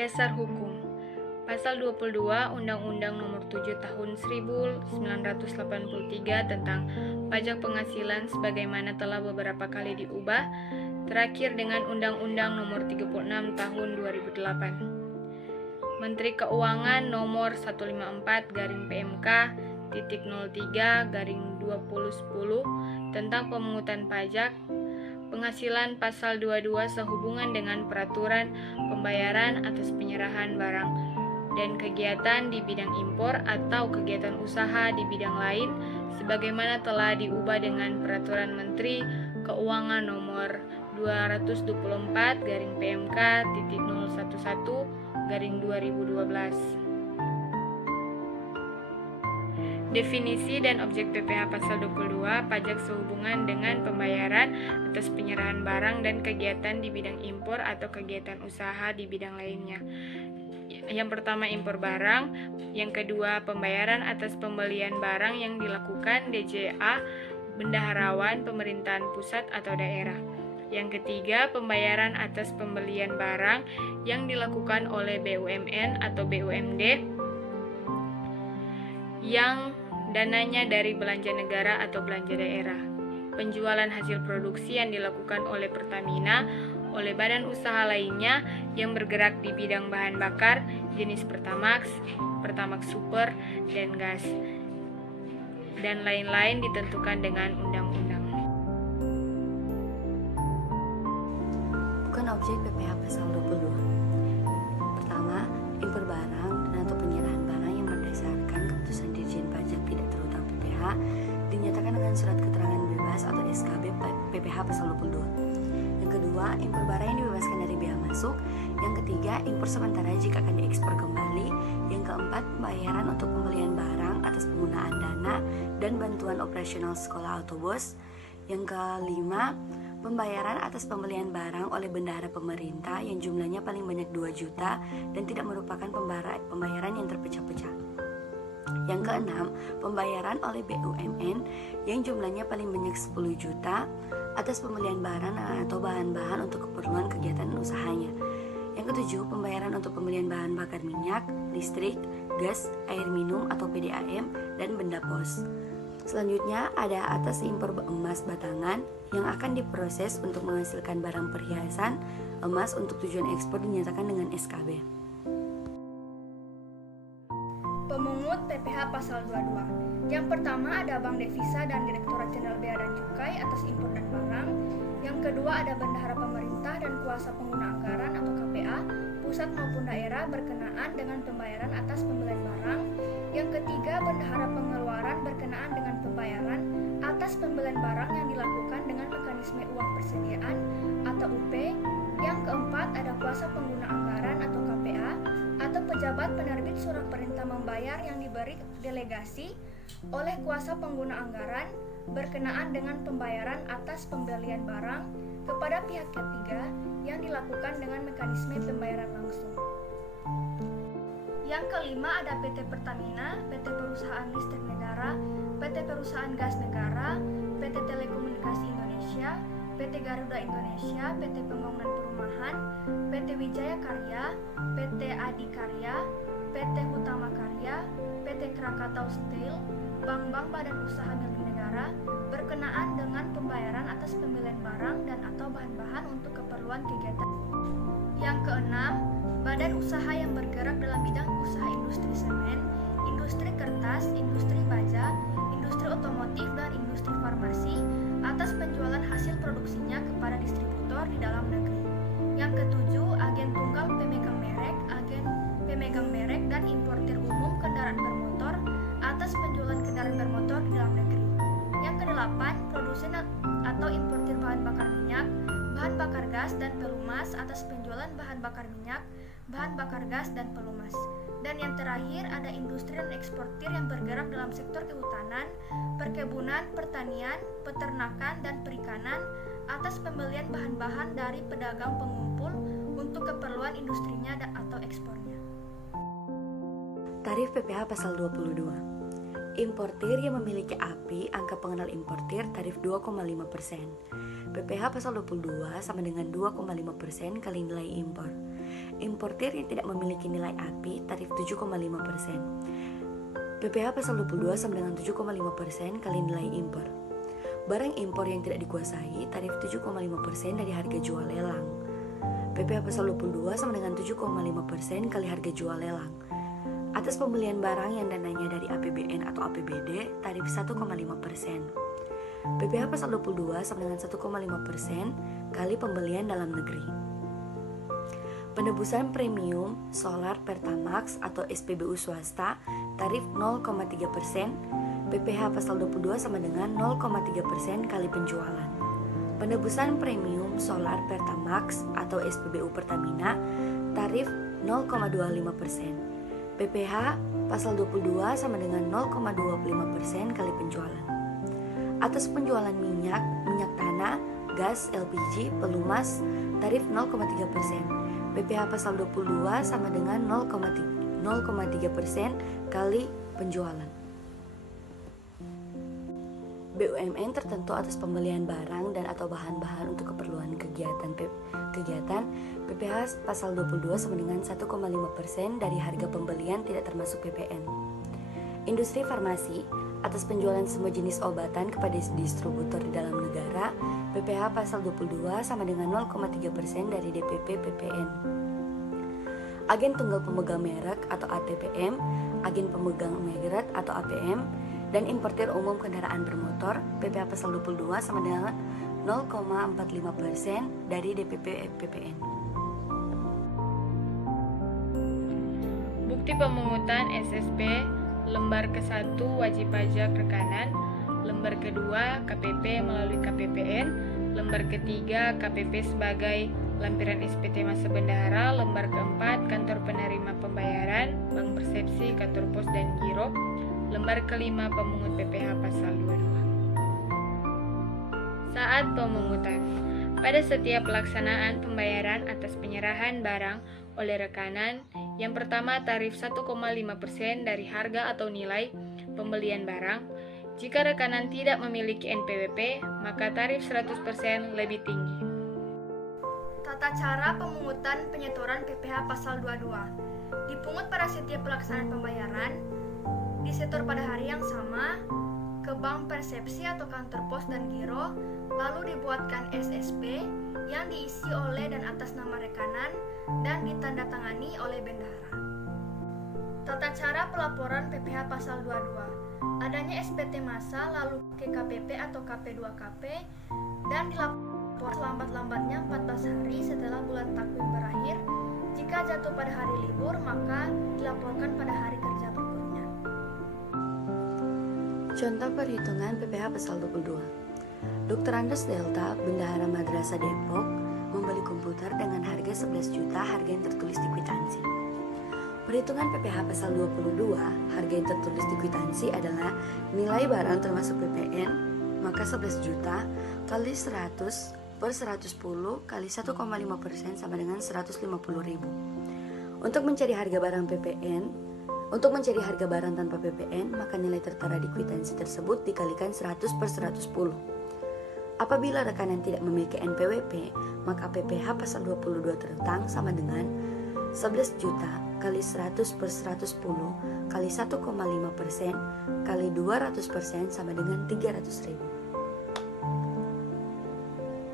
Dasar Hukum. Pasal 22 Undang-Undang Nomor 7 Tahun 1983 tentang pajak penghasilan sebagaimana telah beberapa kali diubah, terakhir dengan Undang-Undang Nomor 36 Tahun 2008. Menteri Keuangan Nomor 154/PMK-03/2010 tentang pemungutan pajak penghasilan pasal 22 sehubungan dengan peraturan pembayaran atas penyerahan barang dan kegiatan di bidang impor atau kegiatan usaha di bidang lain sebagaimana telah diubah dengan peraturan Menteri Keuangan nomor 224/PMK-011/2012. Definisi dan objek PPh pasal 22 pajak sehubungan dengan pembayaran atas penyerahan barang dan kegiatan di bidang impor atau kegiatan usaha di bidang lainnya. Yang pertama impor barang, yang kedua pembayaran atas pembelian barang yang dilakukan DJA bendaharawan pemerintahan pusat atau daerah. Yang ketiga pembayaran atas pembelian barang yang dilakukan oleh BUMN atau BUMD yang dananya dari belanja negara atau belanja daerah. Penjualan hasil produksi yang dilakukan oleh Pertamina oleh badan usaha lainnya yang bergerak di bidang bahan bakar jenis Pertamax, Pertamax Super, dan gas, dan lain-lain ditentukan dengan undang-undang. Bukan objek PPh pasal 22. Pertama, impor barang dan atau penyerahan barang yang berdasarkan keputusan Dirjen Pajak tidak terhutang PPh dinyatakan dengan surat keterangan bebas atau SKB PPh pasal 22. Yang kedua, impor barang yang dibebaskan dari bea masuk. Yang ketiga, impor sementara jika akan diekspor kembali. Yang keempat, pembayaran untuk pembelian barang atas penggunaan dana dan bantuan operasional sekolah atau BOS. Yang kelima, pembayaran atas pembelian barang oleh bendahara pemerintah yang jumlahnya paling banyak 2 juta dan tidak merupakan pembayaran yang terpecah-pecah. Yang keenam, pembayaran oleh BUMN yang jumlahnya paling banyak 10 juta atas pembelian barang atau bahan-bahan untuk keperluan kegiatan usahanya. Yang ketujuh, pembayaran untuk pembelian bahan bakar minyak, listrik, gas, air minum atau PDAM, dan benda pos. Selanjutnya ada atas impor emas batangan yang akan diproses untuk menghasilkan barang perhiasan emas untuk tujuan ekspor dinyatakan dengan SKB. Pemungut PPh pasal 22. Yang pertama ada Bank Devisa dan Direktorat Jenderal Bea dan Cukai atas impor dan barang. Yang kedua ada bendahara pemerintah dan kuasa pengguna anggaran atau KPA pusat maupun daerah berkenaan dengan pembayaran atas pembelian barang. Yang ketiga bendahara pengeluaran berkenaan dengan pembayaran atas pembelian barang yang dilakukan dengan mekanisme uang persediaan atau UP. Yang keempat ada kuasa pengguna anggaran atau KPA atau pejabat penerbit surat perintah membayar yang diberi delegasi oleh kuasa pengguna anggaran berkenaan dengan pembayaran atas pembelian barang kepada pihak ketiga yang dilakukan dengan mekanisme pembayaran langsung. Yang kelima ada PT Pertamina, PT Perusahaan Listrik Negara, PT Perusahaan Gas Negara, PT Telekomunikasi Indonesia, PT Garuda Indonesia, PT Pembangunan Perumahan, PT Wijaya Karya, PT Adikarya, PT Hutama Karya, PT Krakatau Steel, bank-bank badan usaha milik negara berkenaan dengan pembayaran atas pembelian barang dan atau bahan-bahan untuk keperluan kegiatan. Yang keenam, badan usaha yang bergerak dalam bidang usaha industri semen, industri kertas, industri baja, industri otomotif, dan industri farmasi atas penjualan hasil produksinya kepada distributor di dalam negeri. Yang ketujuh, agen tunggal pemegang merek dan importir umum kendaraan bermotor atas penjualan kendaraan bermotor di dalam negeri. Yang kedelapan, produsen atau importir bahan bakar minyak, bahan bakar gas dan pelumas atas penjualan bahan bakar minyak, bahan bakar gas dan pelumas. Dan yang terakhir ada industri dan eksportir yang bergerak dalam sektor kehutanan, perkebunan, pertanian, peternakan, dan perikanan atas pembelian bahan-bahan dari pedagang pengumpul untuk keperluan industrinya atau ekspornya. Tarif PPh pasal 22. Importir yang memiliki API angka pengenal importir tarif 2,5%. PPh pasal 22 sama dengan 2,5% kali nilai impor. Importir yang tidak memiliki nilai API tarif 7,5%. PPh pasal 22 sama dengan 7,5% kali nilai impor. Barang impor yang tidak dikuasai tarif 7,5% dari harga jual lelang. PPh pasal 22 sama dengan 7,5% kali harga jual lelang. Atas pembelian barang yang dananya dari APBN atau APBD tarif 1,5%. PPh pasal 22 sama dengan 1,5% kali pembelian dalam negeri. Penebusan premium solar Pertamax atau SPBU swasta tarif 0,3%. PPh pasal 22 sama dengan 0,3% kali penjualan. Penebusan premium solar Pertamax atau SPBU Pertamina tarif 0,25%. PPh pasal 22 sama dengan 0,25% kali penjualan. Atas penjualan minyak tanah, gas, LPG, pelumas tarif 0,3%. PPh pasal 22 sama dengan 0,3% kali penjualan. BUMN tertentu atas pembelian barang dan atau bahan-bahan untuk keperluan kegiatan PPh pasal 22 sama dengan 1,5% dari harga pembelian tidak termasuk PPN. Industri farmasi atas penjualan semua jenis obatan kepada distributor di dalam negara, PPh pasal 22 sama dengan 0,3% dari DPP PPN. Agen tunggal pemegang merek atau ATPM, agen pemegang merek atau APM, dan importir umum kendaraan bermotor, PPh pasal 22 sama dengan 0,45% dari DPP PPN. Bukti pemungutan SSP lembar ke-1 wajib pajak rekanan, lembar kedua KPP melalui KPPN, lembar ketiga KPP sebagai lampiran SPT masa bendahara, lembar keempat kantor penerima pembayaran, bank persepsi, kantor pos dan giro, lembar kelima pemungut PPh pasal 22. Saat pemungutan, pada setiap pelaksanaan pembayaran atas penyerahan barang oleh rekanan, yang pertama tarif 1,5% dari harga atau nilai pembelian barang. Jika rekanan tidak memiliki NPWP, maka tarif 100% lebih tinggi. Tata cara pemungutan penyetoran PPh pasal 22. Dipungut pada setiap pelaksanaan pembayaran, disetor pada hari yang sama ke bank persepsi atau kantor pos dan giro, lalu dibuatkan SSP yang diisi oleh dan atas nama rekanan dan ditandatangani oleh bendahara. Tata cara pelaporan PPh pasal 22. Adanya SPT masa lalu ke KPP atau KP2KP dan dilapor selambat-lambatnya 14 hari setelah bulan takwim berakhir. Jika jatuh pada hari libur, maka dilaporkan pada hari kerja berikutnya. Contoh perhitungan PPh pasal 22. Dr. Andes Delta, Bendahara Madrasah Depok, membeli komputer dengan harga 11 juta harga yang tertulis di kwitansi. Perhitungan PPh pasal 22, harga yang tertulis di kwitansi adalah nilai barang termasuk PPN, maka 11 juta kali 100 per 110 kali 1,5% sama dengan 150.000. Untuk mencari harga barang tanpa PPN, maka nilai tertera di kwitansi tersebut dikalikan 100 per 110. Apabila rekanan tidak memiliki NPWP, maka PPh pasal 22 terutang sama dengan 11 juta kali 100 per 110 kali 1,5% kali 200% sama dengan 300.000.